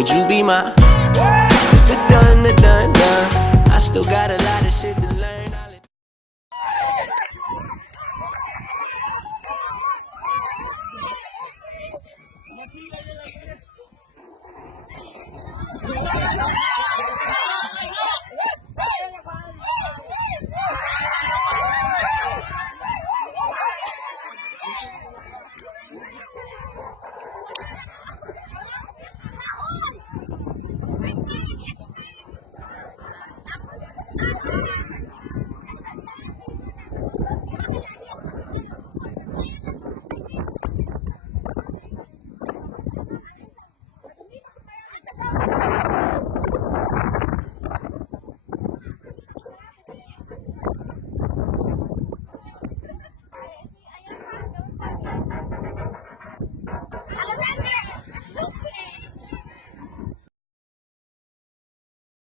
Would you be my? It's the done, the done, done. I still got a lot of shit to learn.